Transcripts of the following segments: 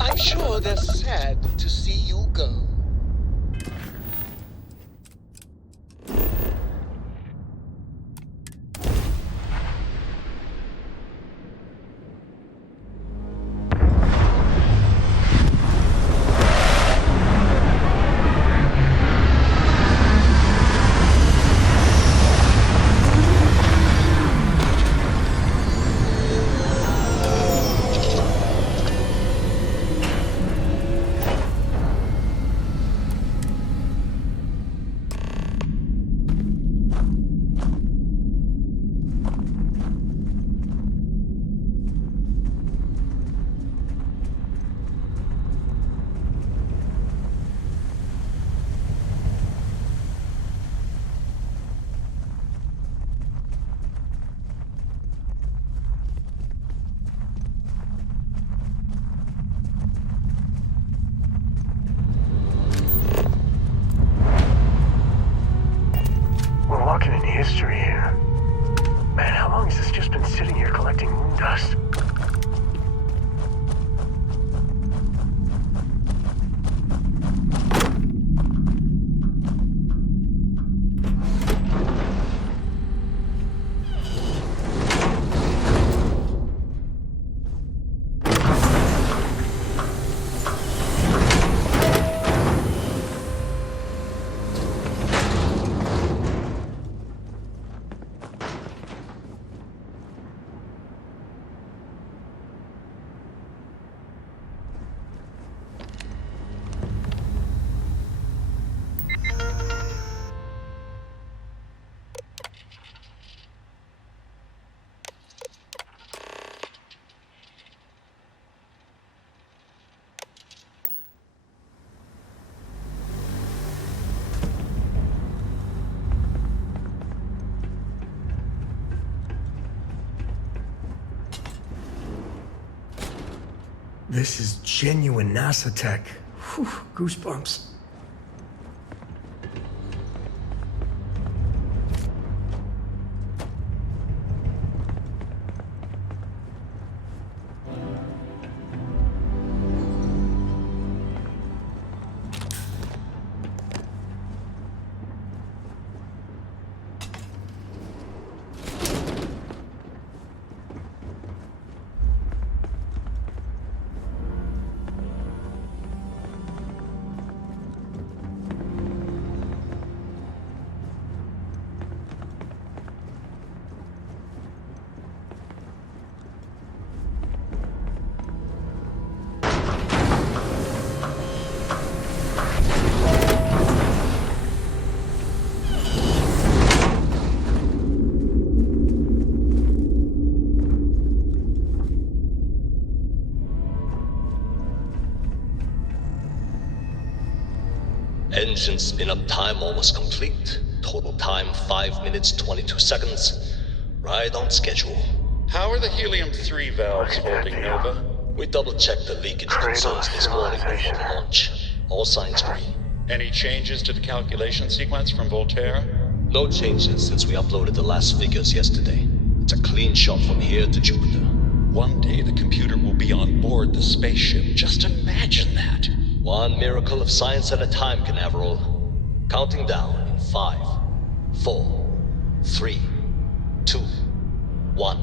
I'm sure they're sad to see you go. History here. Man, how long has this just been sitting here collecting moon dust? This is genuine NASA tech. Whew, goosebumps. Engine spin-up time almost complete. Total time 5 minutes 22 seconds. Right on schedule. How are the helium-3 valves holding, Nova? We double-checked the leakage concerns this morning before the launch. All signs green. Any changes to the calculation sequence from Voltaire? No changes since we uploaded the last figures yesterday. It's a clean shot from here to Jupiter. One day the computer will be on board the spaceship. Just imagine that. One miracle of science at a time, Canaveral. Counting down in 5, 4, 3, 2, 1.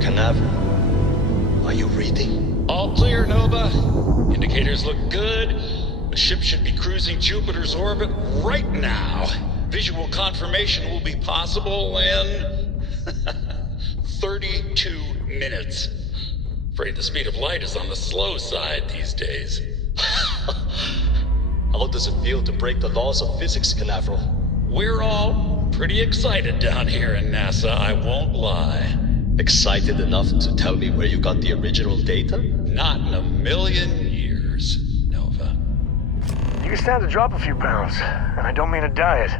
Canaveral, are you reading? All clear, Nova. Indicators look good. The ship should be cruising Jupiter's orbit right now. Visual confirmation will be possible in 32 minutes. Afraid the speed of light is on the slow side these days. How does it feel to break the laws of physics, Canaveral? We're all pretty excited down here in NASA, I won't lie. Excited enough to tell me where you got the original data? Not in a million years, Nova. You can stand to drop a few pounds, and I don't mean a diet.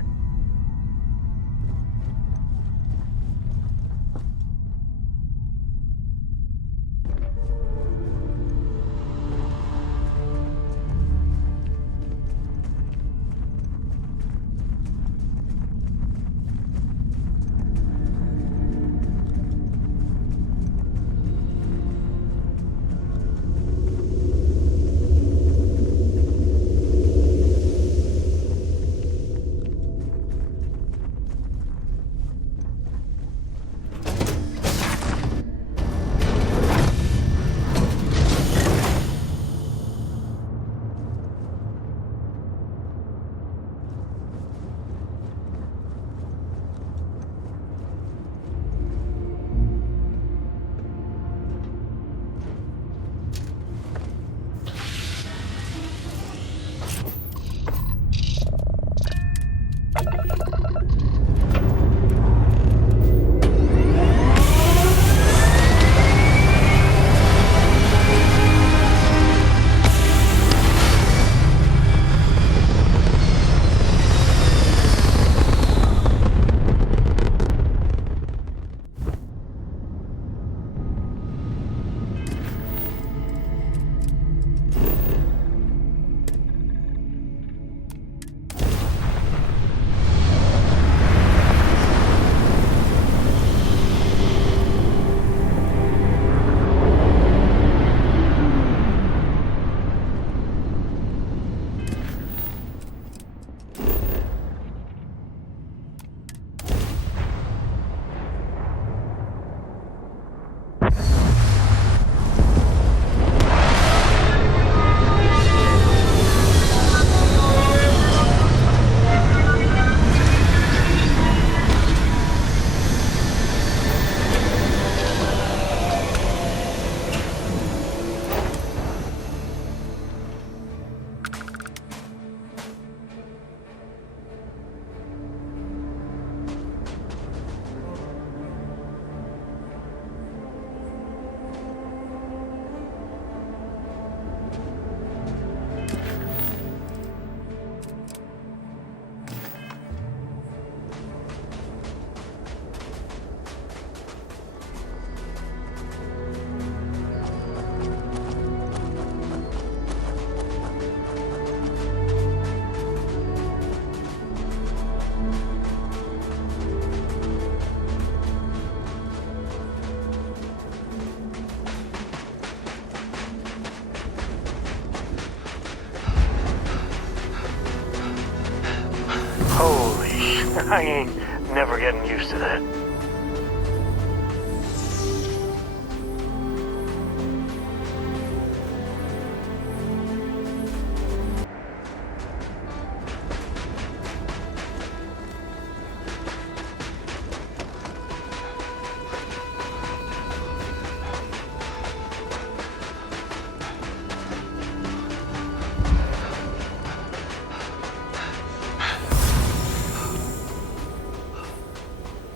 I ain't never getting used to that.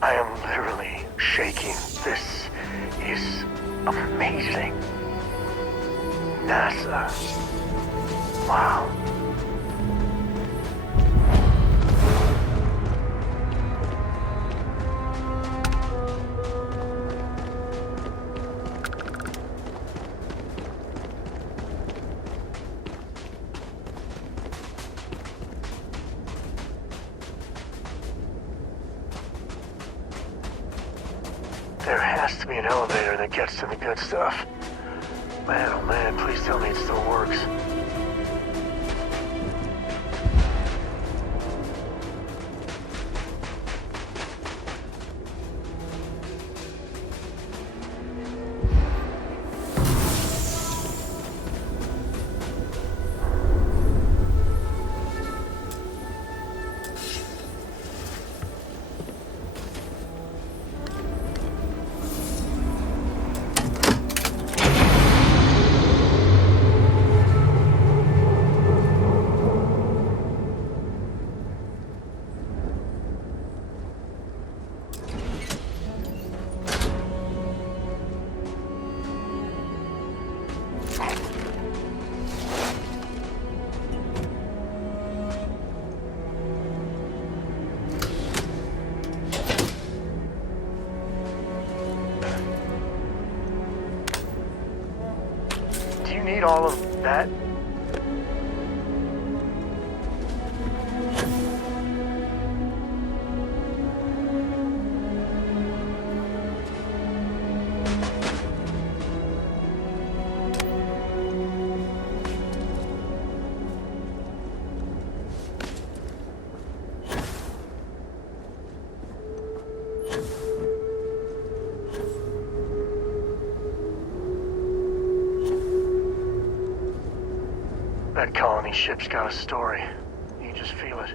I am literally shaking. This is amazing. NASA. Wow. There has to be an elevator that gets to the good stuff. Man, oh man, please tell me it still works. Do you need all of that? That colony ship's got a story. You just feel it.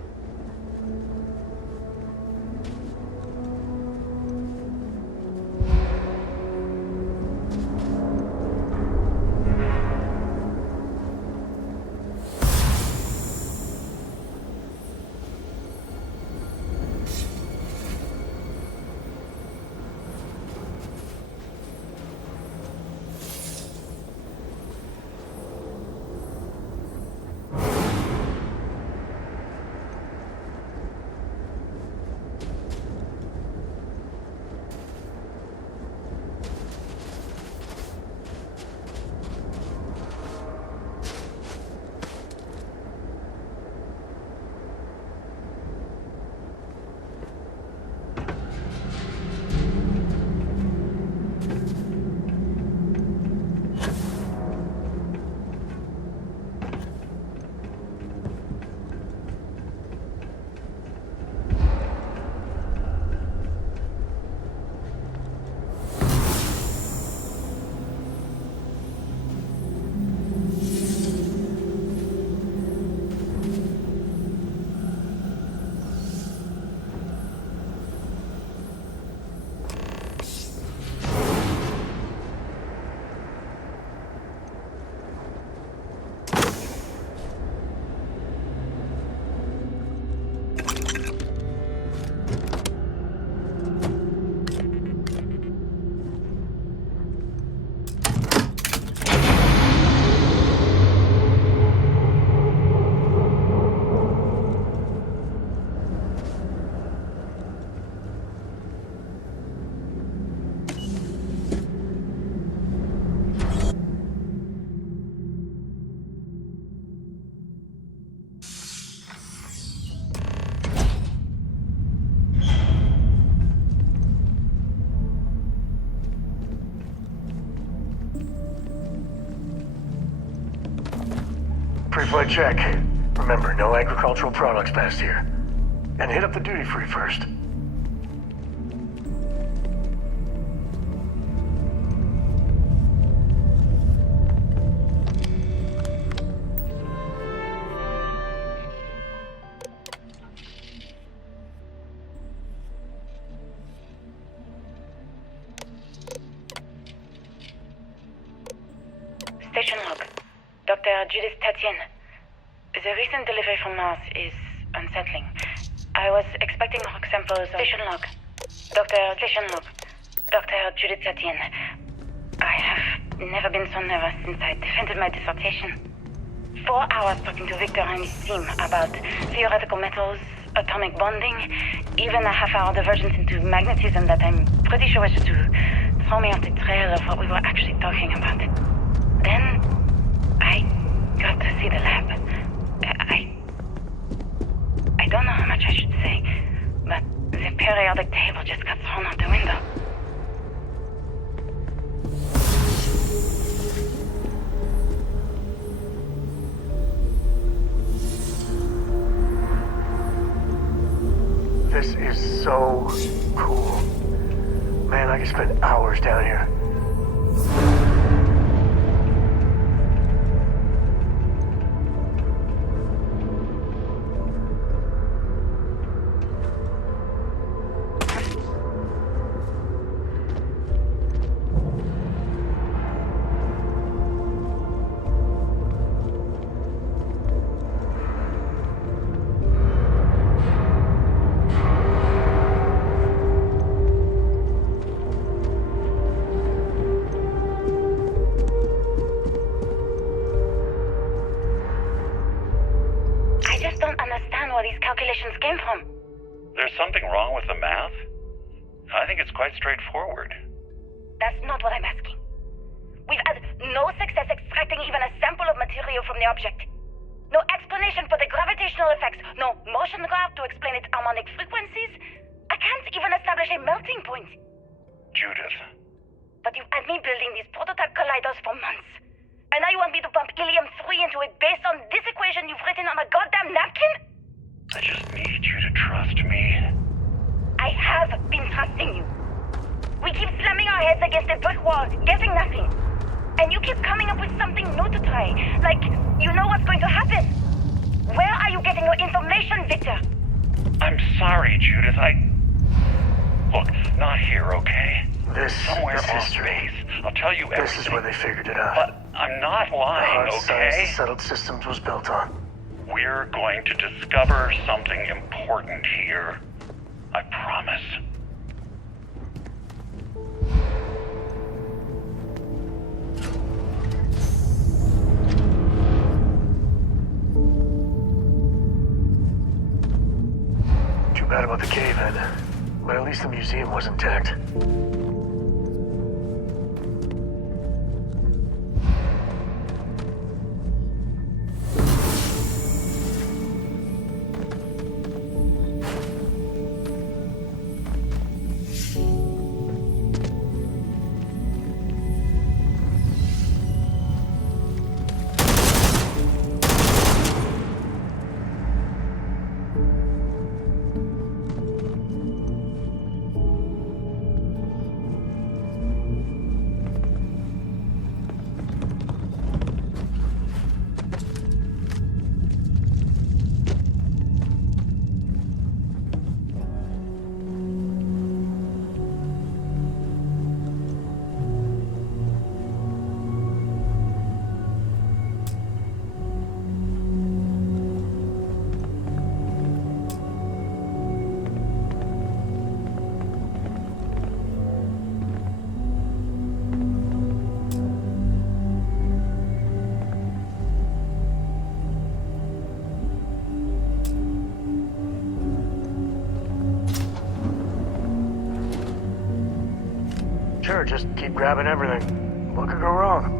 Pre-flight check. Remember, no agricultural products past here. And hit up the duty-free first. Station log. Dr. Judith Tatienne. The recent delivery from Mars is unsettling. I was expecting rock samples. Station log. Station log. Dr. Judith Tatienne. I have never been so nervous since I defended my dissertation. 4 hours talking to Victor and his team about theoretical metals, atomic bonding, even a half-hour divergence into magnetism that I'm pretty sure was to throw me off the trail of what we were actually talking about. Then I got to see the lab. I don't know how much I should say, but the periodic table just got thrown out the window. This is so cool. Man, I could spend hours down here. Came from. There's something wrong with the math? I think it's quite straightforward. That's not what I'm asking. We've had no success extracting even a sample of material from the object. No explanation for the gravitational effects. No motion graph to explain its harmonic frequencies. I can't even establish a melting point. Judith. But you've had me building these prototype colliders for months. And now you want me to pump helium-3 into it based on this equation you've written on a goddamn napkin? I just need you to trust me. I have been trusting you. We keep slamming our heads against a brick wall, getting nothing. And you keep coming up with something new to try. Like, you know what's going to happen. Where are you getting your information, Victor? I'm sorry, Judith. Look, not here, okay? This Somewhere is off history. base. I'll tell you everything. This is where they figured it out. But I'm not lying, The hard science okay? the settled systems was built on. We're going to discover something important here. I promise. Too bad about the cave-in, but at least the museum was intact. Sure, just keep grabbing everything. What could go wrong?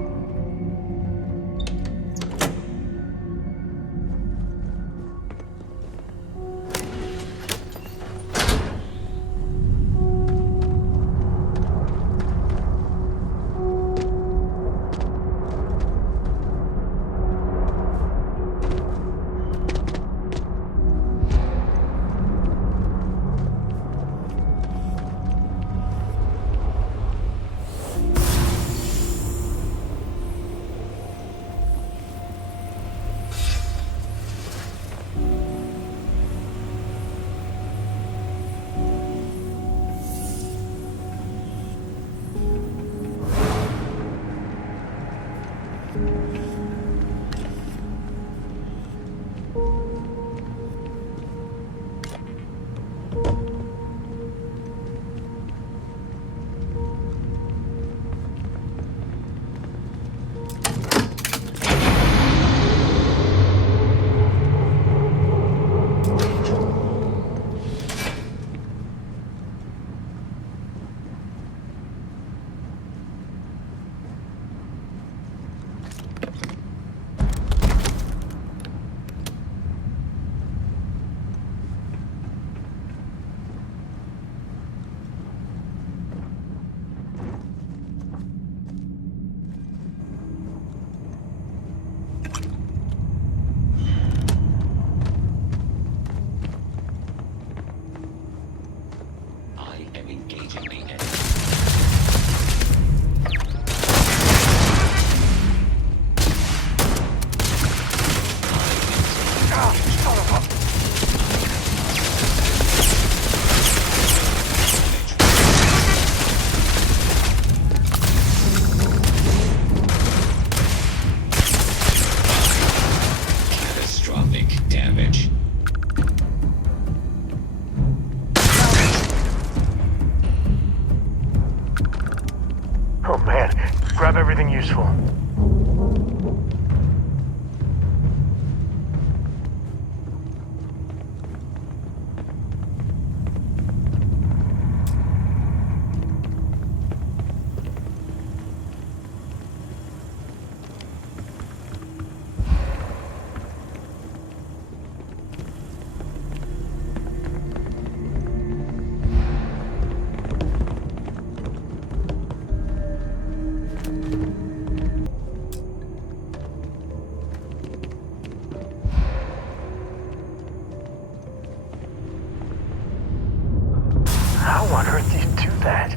Oh man, grab everything useful. How on earth do you do that?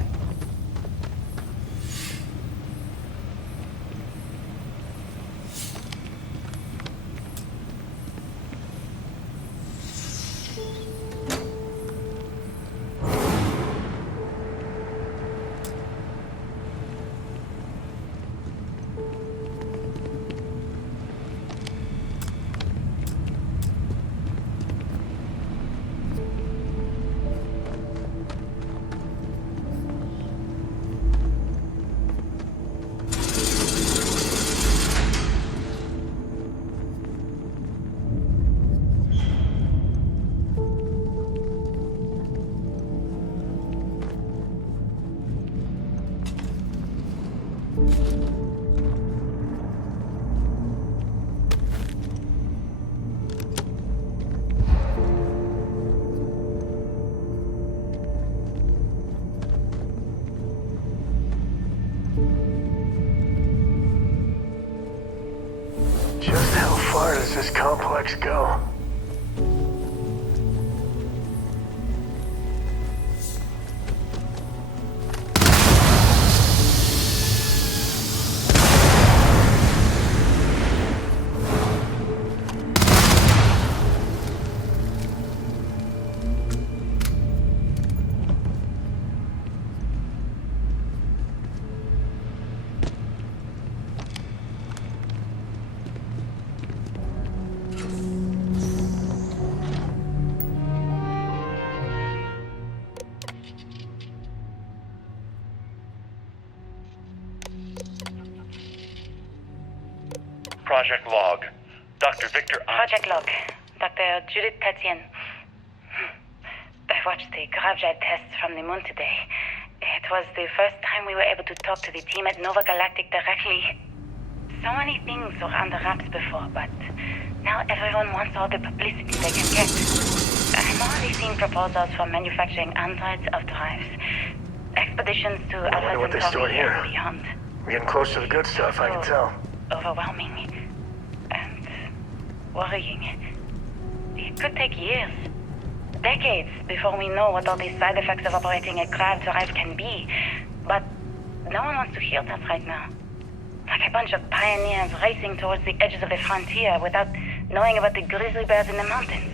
Just how far does this complex go? Project Log. Dr. Victor Project Log. Dr. Judith Tatian. I watched the gravjet tests from the moon today. It was the first time we were able to talk to the team at Nova Galactic directly. So many things were under wraps before, but now everyone wants all the publicity they can get. I'm already seeing proposals for manufacturing androids of drives. Expeditions to wonder what they Alpha store Centauri here. and beyond. We're getting close to the good stuff, I can tell. Overwhelming and worrying. It could take years, decades, before we know what all the side effects of operating a grav drive can be. But no one wants to hear that right now. Like a bunch of pioneers racing towards the edges of the frontier without knowing about the grizzly bears in the mountains.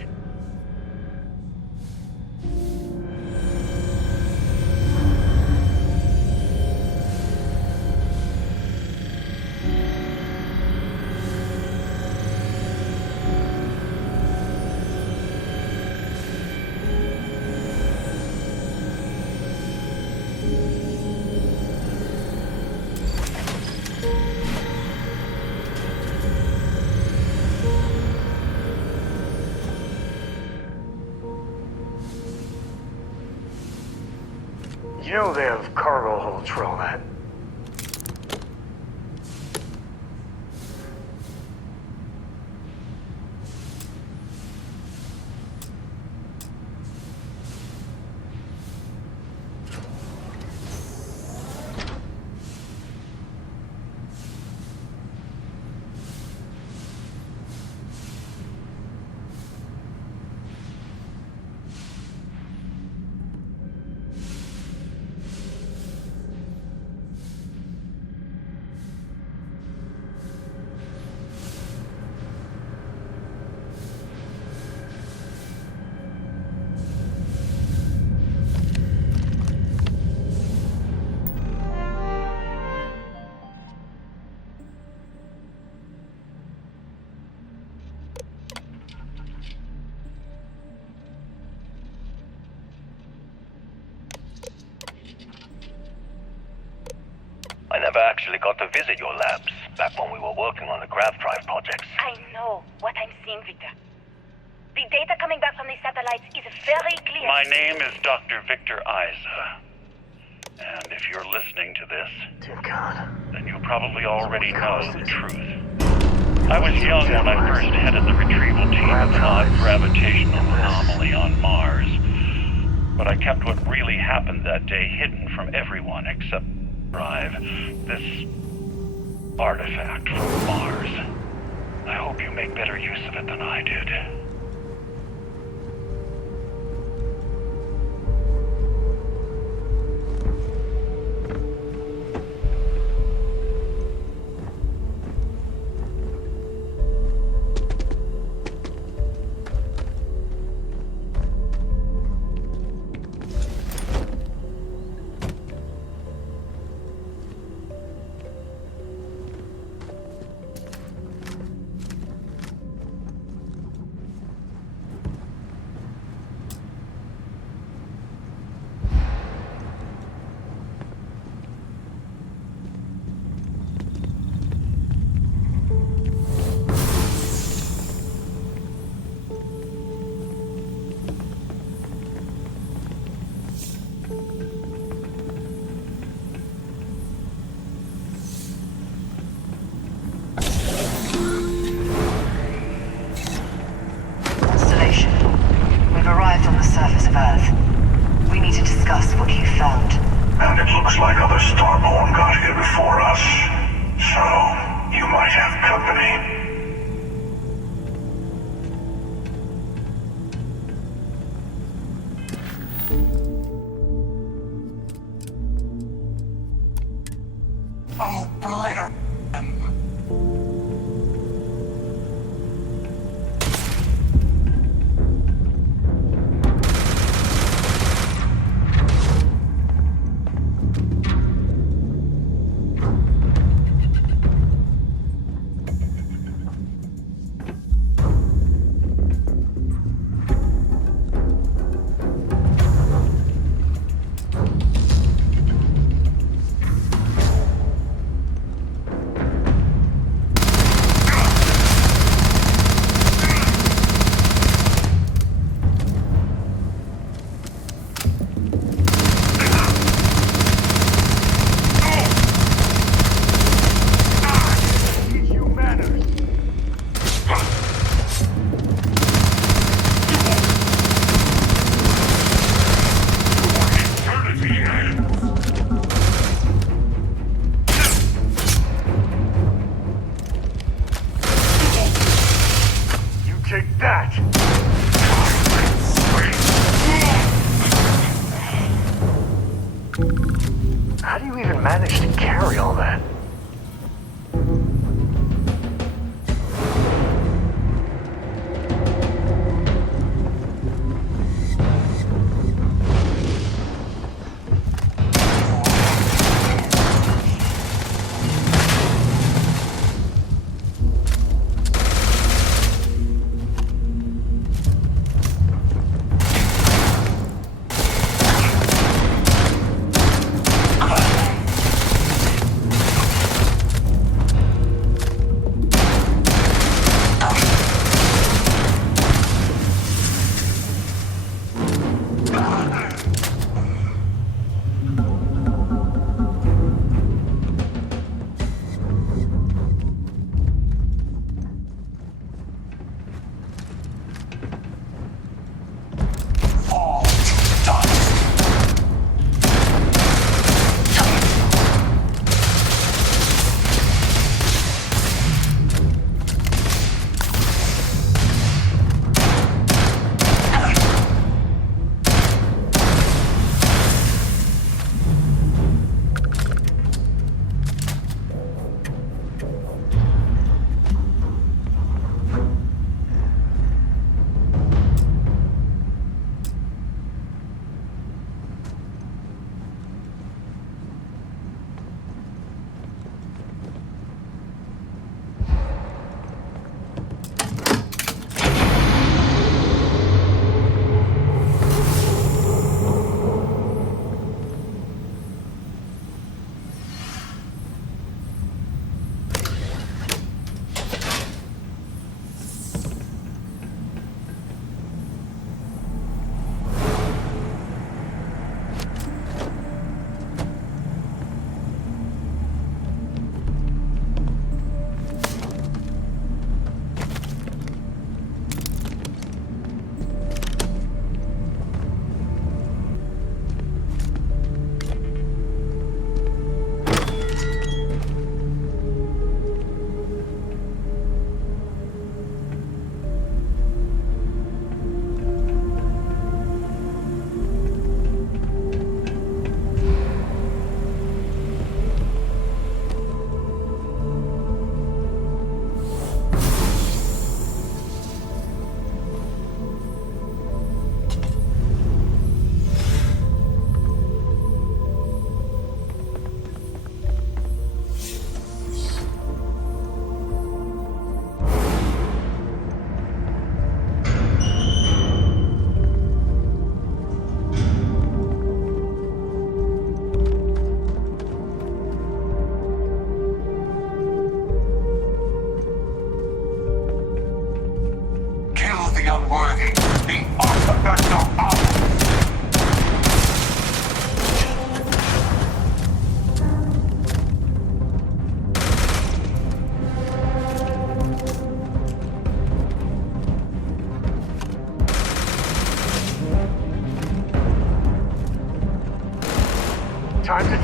You know they have cargo holds for all that. I never actually got to visit your labs back when we were working on the grav drive projects. I know what I'm seeing, Victor. The data coming back from the satellites is very clear. My name is Dr. Victor Isa. And if you're listening to this, Dear God. then you probably already know the truth. I was young when I first headed the retrieval team of an odd gravitational anomaly on Mars. But I kept what really happened that day hidden from everyone except Drive. This artifact from Mars. I hope you make better use of it than I did. How do you even manage to carry all that?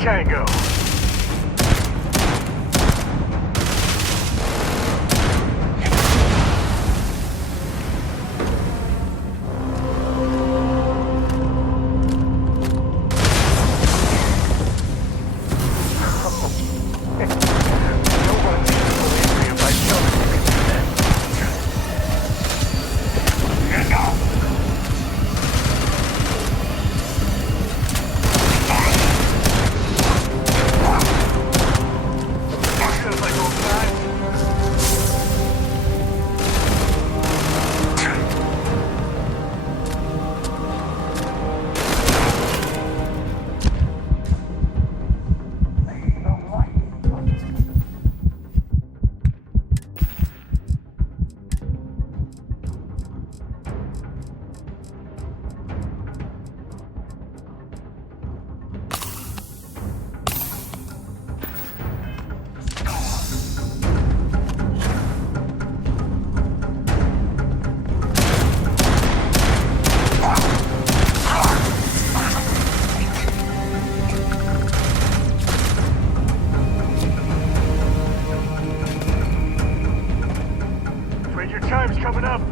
Tango. Coming up.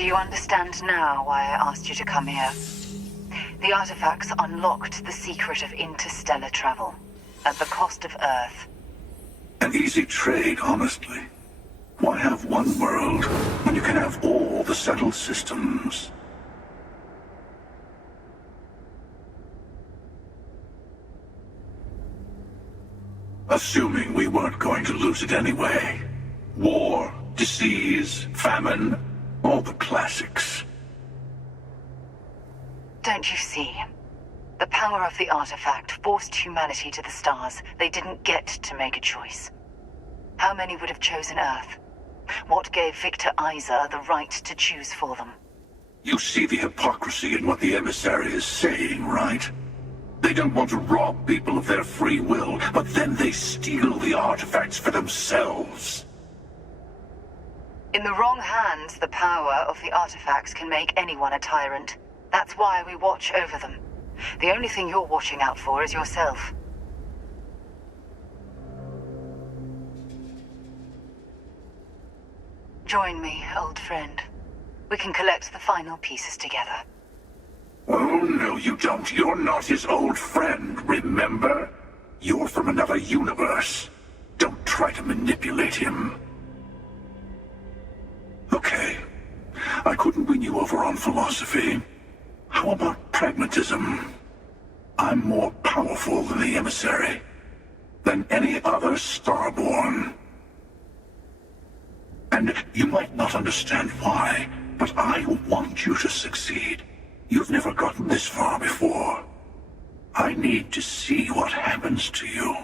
Do you understand now why I asked you to come here? The artifacts unlocked the secret of interstellar travel, at the cost of Earth. An easy trade, honestly. Why have one world when you can have all the settled systems? Assuming we weren't going to lose it anyway. War, disease, famine, all the classics. Don't you see? The power of the artifact forced humanity to the stars. They didn't get to make a choice. How many would have chosen Earth? What gave Victor Isa the right to choose for them? You see the hypocrisy in what the emissary is saying, right? They don't want to rob people of their free will, but then they steal the artifacts for themselves. In the wrong hands, the power of the artifacts can make anyone a tyrant. That's why we watch over them. The only thing you're watching out for is yourself. Join me, old friend. We can collect the final pieces together. Oh, no, you don't. You're not his old friend, remember? You're from another universe. Don't try to manipulate him. Okay. I couldn't win you over on philosophy. How about pragmatism? I'm more powerful than the emissary. Than any other Starborn. And you might not understand why, but I want you to succeed. You've never gotten this far before. I need to see what happens to you.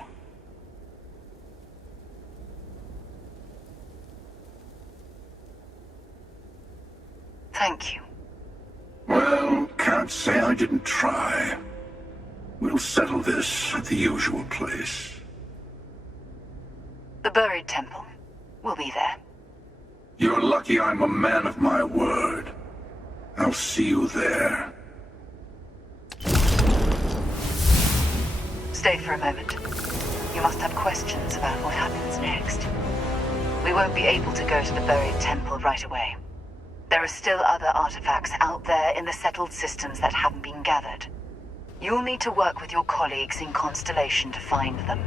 Thank you. Well, can't say I didn't try. We'll settle this at the usual place. The buried temple. We'll be there. You're lucky I'm a man of my word. I'll see you there. Stay for a moment. You must have questions about what happens next. We won't be able to go to the buried temple right away. There are still other artifacts out there in the settled systems that haven't been gathered. You'll need to work with your colleagues in Constellation to find them.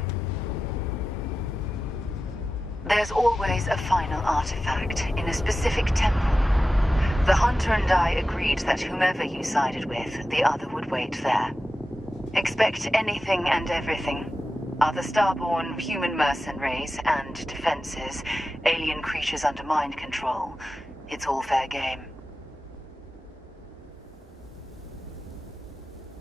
There's always a final artifact in a specific temple. The Hunter and I agreed that whomever you sided with, the other would wait there. Expect anything and everything. Other Starborn, human mercenaries, and defenses, alien creatures under mind control. It's all fair game.